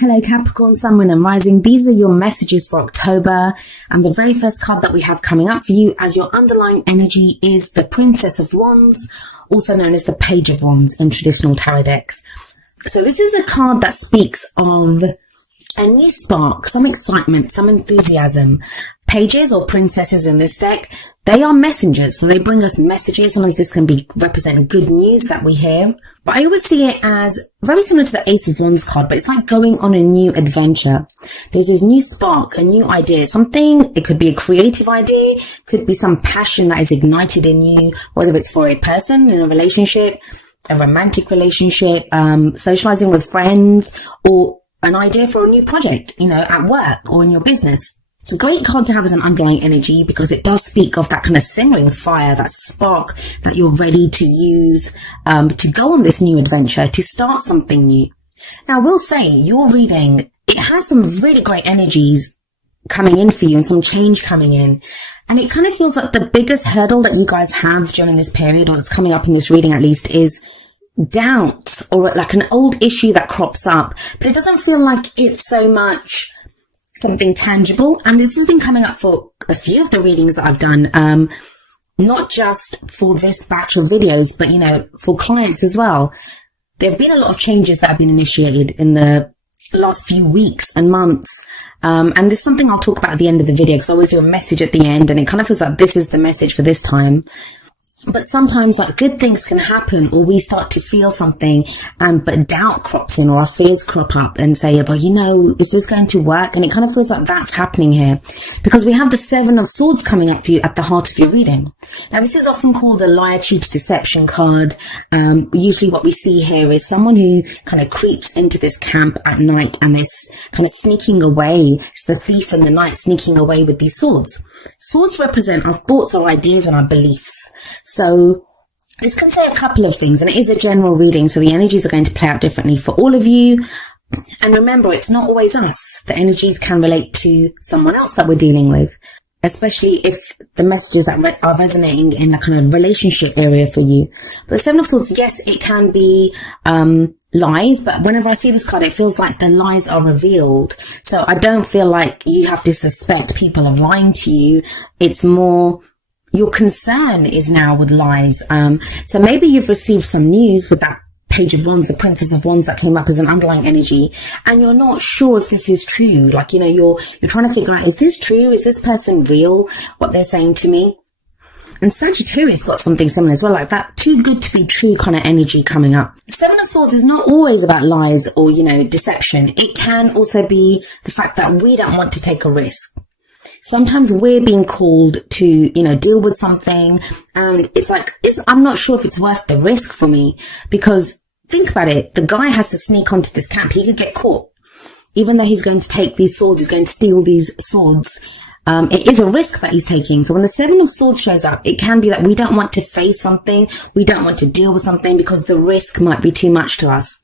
Hello Capricorn, Sun, Moon and Rising. These are your messages for October, and the very first card that we have coming up for you as your underlying energy is the Princess of Wands, also known as the Page of Wands in traditional tarot decks. So this is a card that speaks of a new spark, some excitement, some enthusiasm. Pages or princesses in this deck, they are messengers, so they bring us messages. Sometimes this can be represent good news that we hear, but I always see it as very similar to the Ace of Wands card, but it's like going on a new adventure. There's this new spark, a new idea, something. It could be a creative idea, could be some passion that is ignited in you, whether it's for a person in a relationship, a romantic relationship, socializing with friends, or an idea for a new project, at work or in your business. It's a great card to have as an underlying energy because it does speak of that kind of simmering fire, that spark that you're ready to use to go on this new adventure, to start something new. Now, I will say your reading, it has some really great energies coming in for you and some change coming in. And it kind of feels like the biggest hurdle that you guys have during this period, or that's coming up in this reading at least, is doubt or like an old issue that crops up. But it doesn't feel like it's so much something tangible. And this has been coming up for a few of the readings that I've done, not just for this batch of videos, but, for clients as well. There have been a lot of changes that have been initiated in the last few weeks and months. And there's something I'll talk about at the end of the video because I always do a message at the end and it kind of feels like this is the message for this time. But sometimes like good things can happen, or we start to feel something but doubt crops in, or our fears crop up and say, well, is this going to work? And it kind of feels like that's happening here because we have the Seven of Swords coming up for you at the heart of your reading. Now, this is often called the liar, cheat, deception card. Usually what we see here is someone who kind of creeps into this camp at night and they're kind of sneaking away. It's the thief in the night sneaking away with these swords. Swords represent our thoughts, our ideas and our beliefs. So this can say a couple of things, and it is a general reading, so the energies are going to play out differently for all of you. And remember, it's not always us. The energies can relate to someone else that we're dealing with, especially if the messages that are resonating in the kind of relationship area for you. But the Seven of Swords, yes, it can be lies, but whenever I see this card, it feels like the lies are revealed. So I don't feel like you have to suspect people of lying to you. It's more your concern is now with lies. So maybe you've received some news with that Page of Wands, the Princess of Wands that came up as an underlying energy, and you're not sure if this is true. Like, you're trying to figure out, is this true? Is this person real? What they're saying to me? And Sagittarius got something similar as well, like that too good to be true kind of energy coming up. The Seven of Swords is not always about lies or, deception. It can also be the fact that we don't want to take a risk. Sometimes we're being called to, deal with something, and it's like, I'm not sure if it's worth the risk for me, because think about it. The guy has to sneak onto this camp. He could get caught. Even though he's going to take these swords, he's going to steal these swords. It is a risk that he's taking. So when the Seven of Swords shows up, it can be that we don't want to face something. We don't want to deal with something because the risk might be too much to us.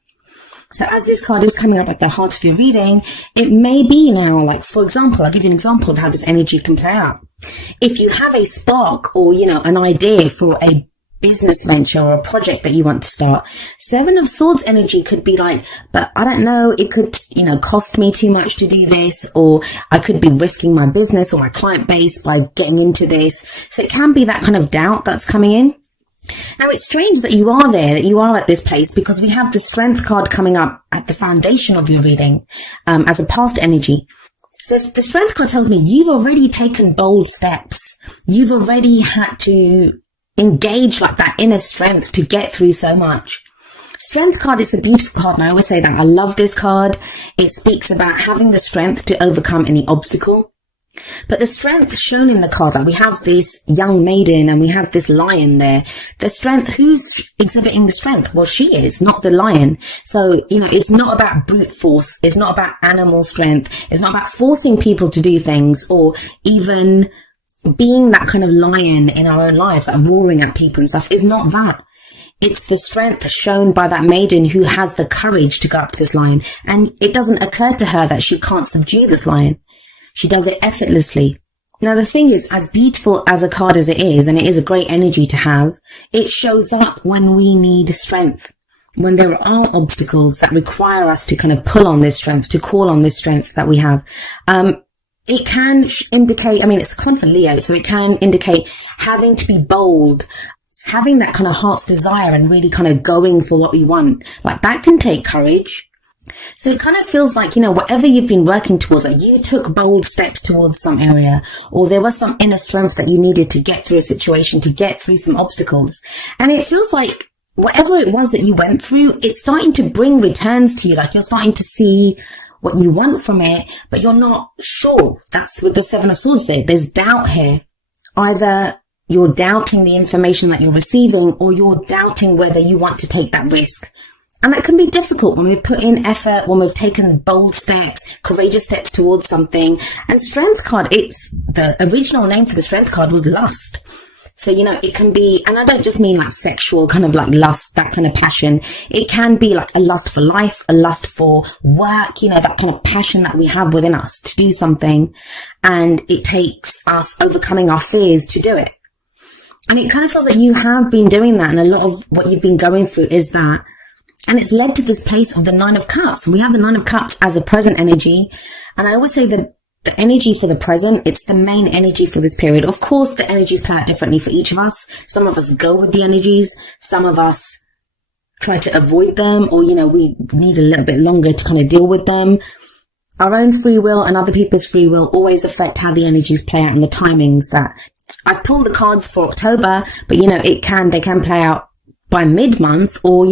So as this card is coming up at the heart of your reading, it may be now, like, for example, I'll give you an example of how this energy can play out. If you have a spark or, an idea for a business venture or a project that you want to start, Seven of Swords energy could be like, but I don't know, it could, cost me too much to do this, or I could be risking my business or my client base by getting into this. So it can be that kind of doubt that's coming in. Now, it's strange that you are there, that you are at this place, because we have the Strength card coming up at the foundation of your reading as a past energy. So the Strength card tells me you've already taken bold steps. You've already had to engage like that inner strength to get through so much. Strength card is a beautiful card, and I always say that. I love this card. It speaks about having the strength to overcome any obstacle. But the strength shown in the card, like we have this young maiden and we have this lion there. The strength, who's exhibiting the strength? Well, she is, not the lion. So, it's not about brute force. It's not about animal strength. It's not about forcing people to do things or even being that kind of lion in our own lives, like roaring at people and stuff. It's not that. It's the strength shown by that maiden who has the courage to go up to this lion. And it doesn't occur to her that she can't subdue this lion. She does it effortlessly. Now, the thing is, as beautiful as a card as it is, and it is a great energy to have, it shows up when we need strength. when there are obstacles that require us to kind of pull on this strength, to call on this strength that we have, it can indicate, I mean, it's kind of a Leo, so it can indicate having to be bold, having that kind of heart's desire and really kind of going for what we want. Like, that can take courage. So it kind of feels like, whatever you've been working towards, like you took bold steps towards some area, or there was some inner strength that you needed to get through a situation, to get through some obstacles. And it feels like whatever it was that you went through, it's starting to bring returns to you. Like, you're starting to see what you want from it, but you're not sure. That's with the Seven of Swords there. There's doubt here. Either you're doubting the information that you're receiving, or you're doubting whether you want to take that risk. And that can be difficult when we've put in effort, when we've taken bold steps, courageous steps towards something. And Strength card, it's the original name for the Strength card was lust. So, it can be, and I don't just mean like sexual, kind of like lust, that kind of passion. It can be like a lust for life, a lust for work, that kind of passion that we have within us to do something. And it takes us overcoming our fears to do it. And it kind of feels like you have been doing that. And a lot of what you've been going through is that. And it's led to this place of the Nine of Cups. We have the Nine of Cups as a present energy. And I always say that the energy for the present, it's the main energy for this period. Of course, the energies play out differently for each of us. Some of us go with the energies. Some of us try to avoid them, or, we need a little bit longer to kind of deal with them. Our own free will and other people's free will always affect how the energies play out and the timings that I've pulled the cards for October, but, they can play out by mid-month, or,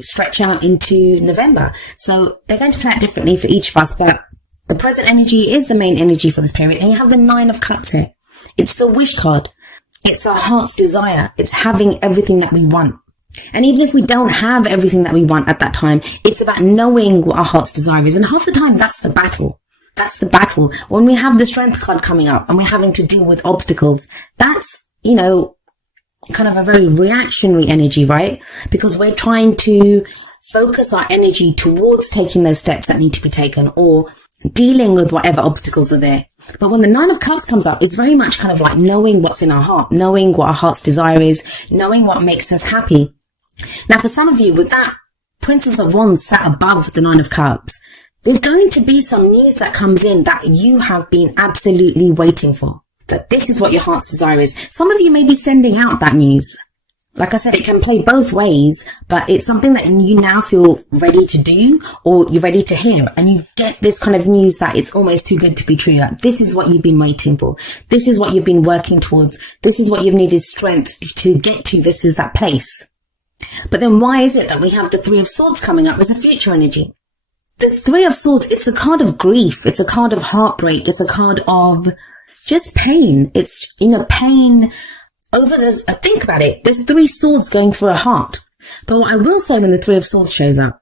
stretch out into November. So they're going to play out differently for each of us, but the present energy is the main energy for this period. And you have the Nine of Cups here. It's the wish card. It's our heart's desire. It's having everything that we want. And even if we don't have everything that we want at that time, it's about knowing what our heart's desire is. And half the time, that's the battle. That's the battle. When we have the Strength card coming up and we're having to deal with obstacles, that's, kind of a very reactionary energy, right? Because we're trying to focus our energy towards taking those steps that need to be taken, or dealing with whatever obstacles are there. But when the Nine of Cups comes up, it's very much kind of like knowing what's in our heart, knowing what our heart's desire is, knowing what makes us happy. Now, for some of you, with that Princess of Wands sat above the Nine of Cups, there's going to be some news that comes in that you have been absolutely waiting for. That this is what your heart's desire is. Some of you may be sending out that news. Like I said, it can play both ways, but it's something that you now feel ready to do, or you're ready to hear. And you get this kind of news that it's almost too good to be true. Like, this is what you've been waiting for. This is what you've been working towards. This is what you've needed strength to get to. This is that place. But then why is it that we have the Three of Swords coming up as a future energy? The Three of Swords, it's a card of grief. It's a card of heartbreak. It's a card of just pain. It's, pain over this. Think about it. There's three swords going through a heart. But what I will say when the Three of Swords shows up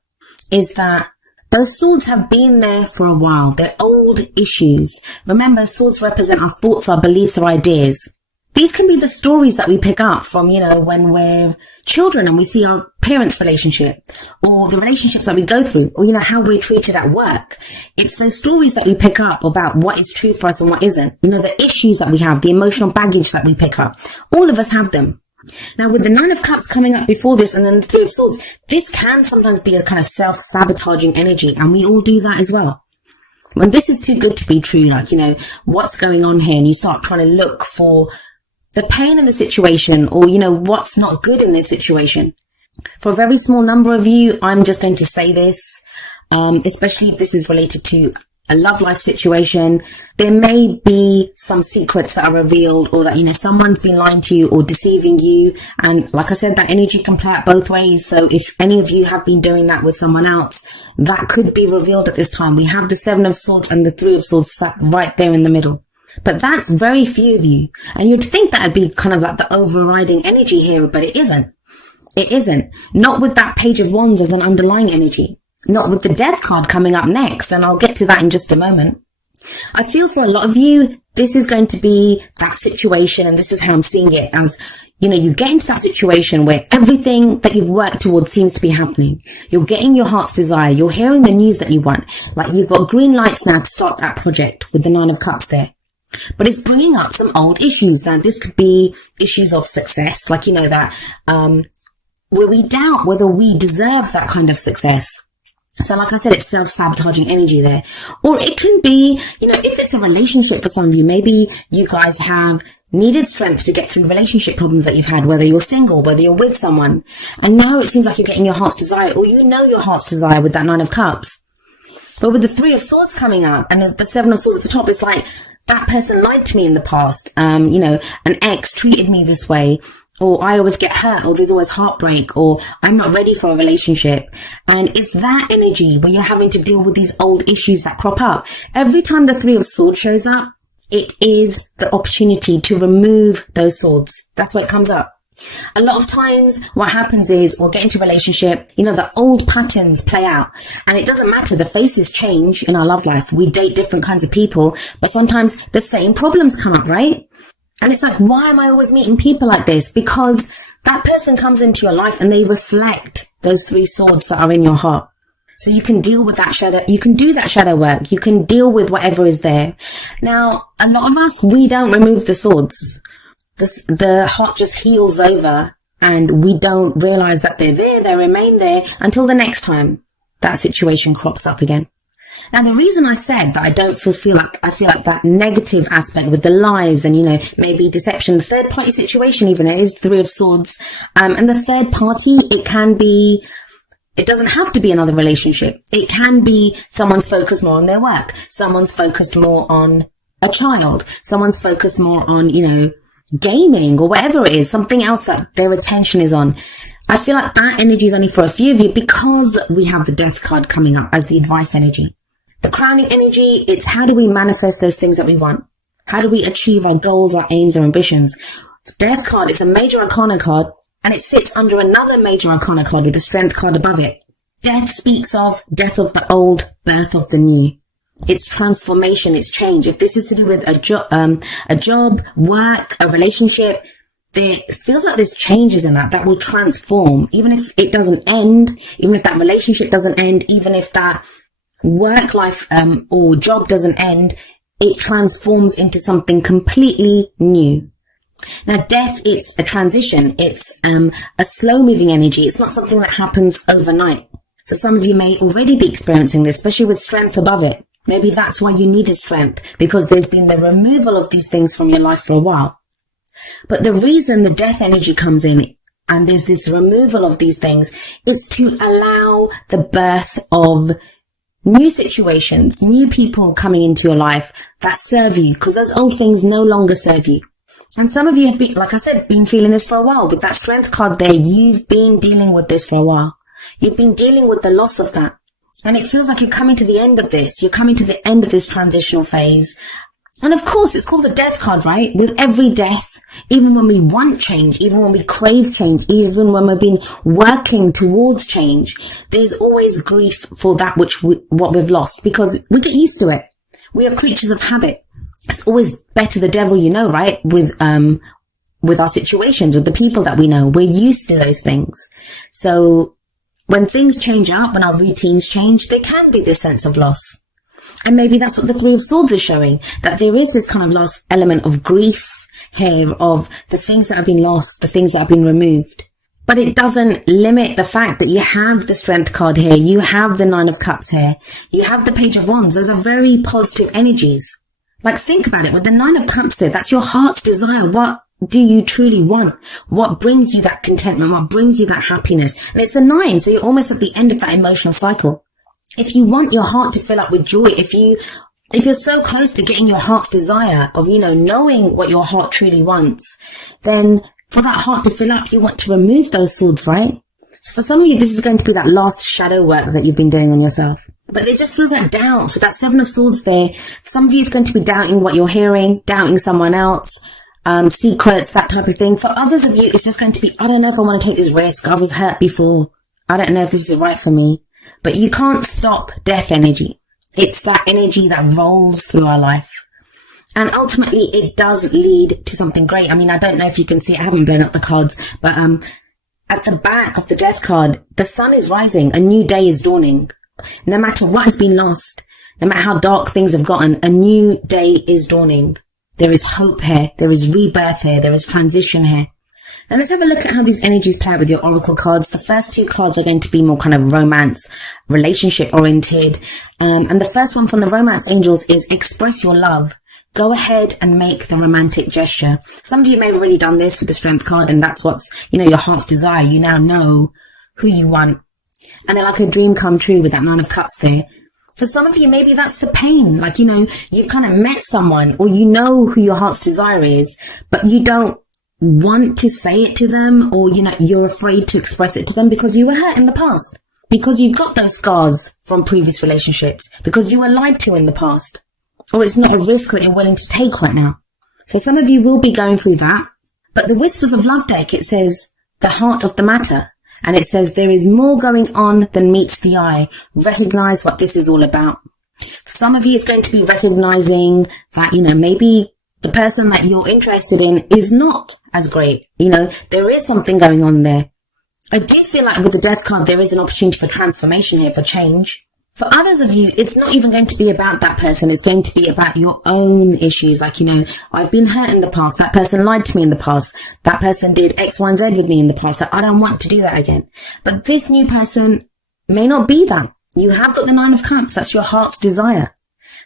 is that those swords have been there for a while. They're old issues. Remember, swords represent our thoughts, our beliefs, our ideas. These can be the stories that we pick up from, when we're children and we see our parents' relationship, or the relationships that we go through, or, how we're treated at work. It's those stories that we pick up about what is true for us and what isn't. The issues that we have, the emotional baggage that we pick up. All of us have them. Now, with the Nine of Cups coming up before this and then the Three of Swords, this can sometimes be a kind of self-sabotaging energy, and we all do that as well. When this is too good to be true, like, what's going on here, and you start trying to look for the pain in the situation, or, what's not good in this situation. For a very small number of you, I'm just going to say this, especially if this is related to a love life situation. There may be some secrets that are revealed, or that, someone's been lying to you or deceiving you. And like I said, that energy can play out both ways. So if any of you have been doing that with someone else, that could be revealed at this time. We have the Seven of Swords and the Three of Swords sat right there in the middle. But that's very few of you. And you'd think that would be kind of like the overriding energy here, but it isn't. It isn't. Not with that Page of Wands as an underlying energy. Not with the Death card coming up next, and I'll get to that in just a moment. I feel for a lot of you, this is going to be that situation, and this is how I'm seeing it as, you get into that situation where everything that you've worked towards seems to be happening. You're getting your heart's desire. You're hearing the news that you want. Like, you've got green lights now to start that project with the Nine of Cups there. But it's bringing up some old issues. Now, this could be issues of success, like, that, where we doubt whether we deserve that kind of success. So like I said, it's self-sabotaging energy there. Or it can be, if it's a relationship for some of you, maybe you guys have needed strength to get through relationship problems that you've had, whether you're single, whether you're with someone. And now it seems like you're getting your heart's desire, or your heart's desire with that Nine of Cups. But with the Three of Swords coming up and the Seven of Swords at the top, it's like that person lied to me in the past. An ex treated me this way, or I always get hurt, or there's always heartbreak, or I'm not ready for a relationship. And it's that energy where you're having to deal with these old issues that crop up. Every time the Three of Swords shows up, it is the opportunity to remove those swords. That's why it comes up. A lot of times what happens is we'll get into a relationship, the old patterns play out, and it doesn't matter. The faces change in our love life. We date different kinds of people, but sometimes the same problems come up, right? And it's like, why am I always meeting people like this? Because that person comes into your life and they reflect those three swords that are in your heart. So you can deal with that shadow. You can do that shadow work. You can deal with whatever is there. Now, a lot of us, we don't remove the swords. The heart just heals over and we don't realize that they're there. They remain there until the next time that situation crops up again. Now, the reason I said that I don't feel like that negative aspect with the lies and, maybe deception, the third party situation, even it is Three of Swords. And the third party, it doesn't have to be another relationship. It can be someone's focused more on their work. Someone's focused more on a child. Someone's focused more on, gaming or whatever it is, something else that their attention is on. I feel like that energy is only for a few of you because we have the Death card coming up as the advice energy. The crowning energy, it's how do we manifest those things that we want? How do we achieve our goals, our aims, our ambitions? The Death card is a major arcana card, and it sits under another major arcana card with the Strength card above it. Death speaks of death of the old, birth of the new. It's transformation, it's change. If this is to do with a job, work, a relationship, it feels like there's changes in that will transform. Even if it doesn't end, even if that relationship doesn't end, even if that work life or job doesn't end, it transforms into something completely new. Now, death, it's a transition. It's a slow moving energy. It's not something that happens overnight. So some of you may already be experiencing this, especially with Strength above it. Maybe that's why you needed Strength, because there's been the removal of these things from your life for a while. But the reason the death energy comes in and there's this removal of these things, it's to allow the birth of new situations, new people coming into your life that serve you, because those old things no longer serve you. And some of you have been, like I said, been feeling this for a while. With that Strength card there, you've been dealing with this for a while. You've been dealing with the loss of that. And it feels like you're coming to the end of this. You're coming to the end of this transitional phase. And of course, it's called the Death card, right? With every death, even when we want change, even when we crave change, even when we've been working towards change, there's always grief for that what we've lost, because we get used to it. We are creatures of habit. It's always better the devil you know, right? With our situations, with the people that we know, we're used to those things. So when things change up, when our routines change, there can be this sense of loss. And maybe that's what the Three of Swords is showing, that there is this kind of lost element of grief here, of the things that have been lost, the things that have been removed. But it doesn't limit the fact that you have the Strength card here, you have the Nine of Cups here, you have the Page of Wands. Those are very positive energies. Like, think about it, with the Nine of Cups there, that's your heart's desire. What do you truly want? What brings you that contentment? What brings you that happiness? And it's a 9, so you're almost at the end of that emotional cycle. If you want your heart to fill up with joy, if you're so close to getting your heart's desire of, knowing what your heart truly wants, then for that heart to fill up, you want to remove those swords, right? So for some of you, this is going to be that last shadow work that you've been doing on yourself. But it just feels like doubts with that Seven of Swords there. For some of you, it's going to be doubting what you're hearing, doubting someone else, secrets, that type of thing. For others of you, it's just going to be, I don't know if I want to take this risk. I was hurt before. I don't know if this is right for me. But you can't stop death energy. It's that energy that rolls through our life. And ultimately, it does lead to something great. I mean, I don't know if you can see, I haven't blown up the cards, but at the back of the Death card, the sun is rising. A new day is dawning. No matter what has been lost, no matter how dark things have gotten, a new day is dawning. There is hope here. There is rebirth here. There is transition here. Now let's have a look at how these energies play out with your oracle cards. The first two cards are going to be more kind of romance, relationship oriented. And the first one from the romance angels is express your love. Go ahead and make the romantic gesture. Some of you may have already done this with the strength card, and that's what's, your heart's desire. You now know who you want. And they're like a dream come true with that 9 of cups there. For some of you, maybe that's the pain. Like, you've kind of met someone, or you know who your heart's desire is, but you don't want to say it to them, or, you're afraid to express it to them because you were hurt in the past, because you've got those scars from previous relationships, because you were lied to in the past, or it's not a risk that you're willing to take right now. So some of you will be going through that. But the Whispers of Love deck, it says the heart of the matter. And it says there is more going on than meets the eye. Recognize what this is all about. For some of you, it's going to be recognizing that, maybe the person that you're interested in is not as great. There is something going on there. I do feel like with the Death card, there is an opportunity for transformation here, for change. For others of you, it's not even going to be about that person. It's going to be about your own issues. Like, I've been hurt in the past. That person lied to me in the past. That person did X, Y, and Z with me in the past. That I don't want to do that again. But this new person may not be that. You have got the 9 of cups. That's your heart's desire.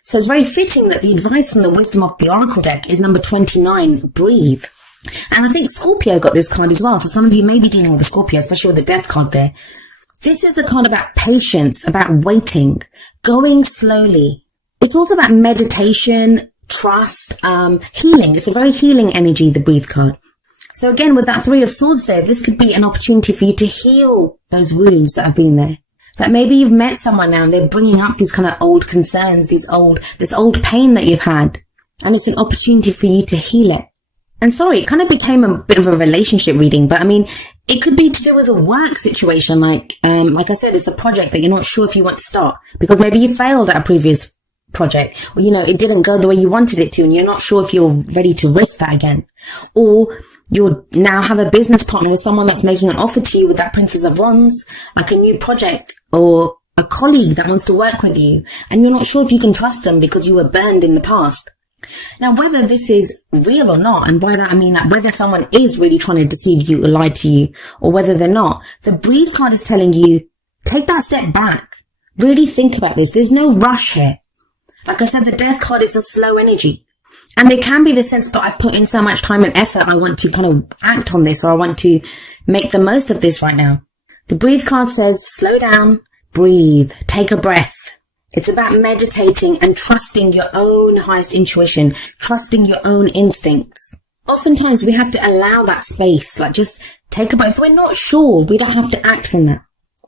So it's very fitting that the advice from the Wisdom of the Oracle deck is number 29, breathe. And I think Scorpio got this card as well. So some of you may be dealing with a Scorpio, especially with the Death card there. This is a card about patience, about waiting, going slowly. It's also about meditation, trust, healing. It's a very healing energy, the breathe card. So again, with that 3 of swords there, this could be an opportunity for you to heal those wounds that have been there. That maybe you've met someone now and they're bringing up these kind of old concerns, this old pain that you've had. And it's an opportunity for you to heal it. And sorry, it kind of became a bit of a relationship reading, but it could be to do with a work situation. Like I said, it's a project that you're not sure if you want to start because maybe you failed at a previous project, or, it didn't go the way you wanted it to, and you're not sure if you're ready to risk that again. Or you now have a business partner or someone that's making an offer to you with that Princess of Wands, like a new project or a colleague that wants to work with you, and you're not sure if you can trust them because you were burned in the past. Now, whether this is real or not, and by that I mean that whether someone is really trying to deceive you or lie to you, or whether they're not, the breathe card is telling you, take that step back. Really think about this. There's no rush here. Like I said, the Death card is a slow energy. And there can be the sense that I've put in so much time and effort, I want to kind of act on this, or I want to make the most of this right now. The breathe card says, slow down, breathe, take a breath. It's about meditating and trusting your own highest intuition, trusting your own instincts. Oftentimes we have to allow that space, like just take a breath. If we're not sure, we don't have to act from that.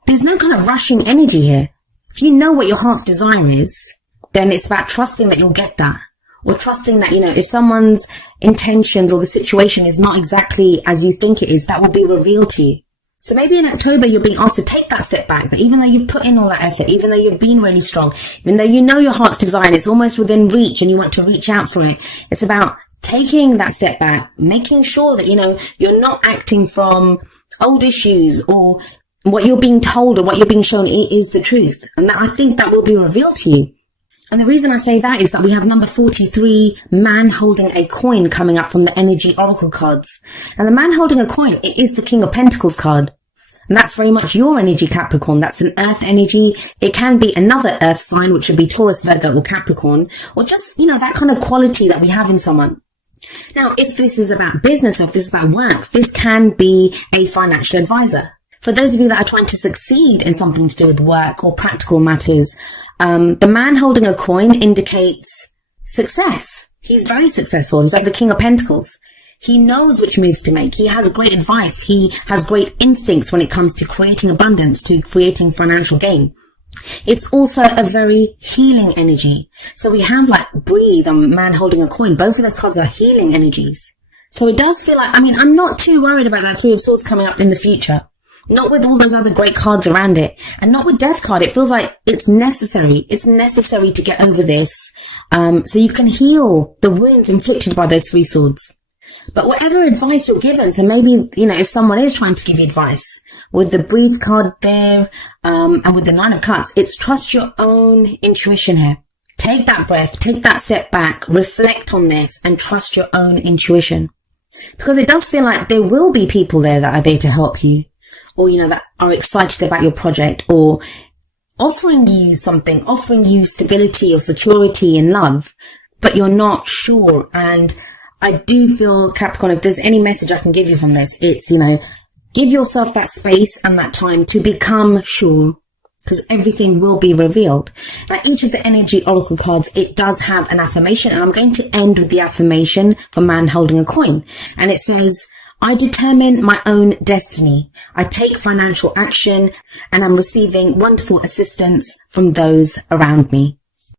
There's no kind of rushing energy here. If you know what your heart's desire is, then it's about trusting that you'll get that. Or trusting that, if someone's intentions or the situation is not exactly as you think it is, that will be revealed to you. So maybe in October, you're being asked to take that step back, that even though you've put in all that effort, even though you've been really strong, even though you know your heart's desire and it's almost within reach and you want to reach out for it, it's about taking that step back, making sure that, you're not acting from old issues or what you're being told or what you're being shown is the truth. And that I think that will be revealed to you. And the reason I say that is that we have number 43, man holding a coin, coming up from the energy oracle cards. And the man holding a coin, it is the King of Pentacles card. And that's very much your energy, Capricorn. That's an earth energy. It can be another earth sign, which would be Taurus, Virgo, or Capricorn, or just, that kind of quality that we have in someone. Now, if this is about business or if this is about work, this can be a financial advisor. For those of you that are trying to succeed in something to do with work or practical matters, the man holding a coin indicates success. He's very successful. He's like the King of Pentacles. He knows which moves to make. He has great advice. He has great instincts when it comes to creating abundance, to creating financial gain. It's also a very healing energy. So we have like breathe and man holding a coin. Both of those cards are healing energies. So it does feel like, I'm not too worried about that 3 of Swords coming up in the future. Not with all those other great cards around it. And not with Death card. It feels like it's necessary. It's necessary to get over this. So you can heal the wounds inflicted by those 3 swords. But whatever advice you're given, so maybe, if someone is trying to give you advice, with the breathe card there, and with the 9 of cups, it's trust your own intuition here. Take that breath, take that step back, reflect on this, and trust your own intuition. Because it does feel like there will be people there that are there to help you, or, that are excited about your project, or offering you something, offering you stability or security and love, but you're not sure. And I do feel, Capricorn, if there's any message I can give you from this, it's, give yourself that space and that time to become sure, because everything will be revealed. Now, each of the energy oracle cards, it does have an affirmation, and I'm going to end with the affirmation for man holding a coin. And it says, I determine my own destiny. I take financial action, and I'm receiving wonderful assistance from those around me.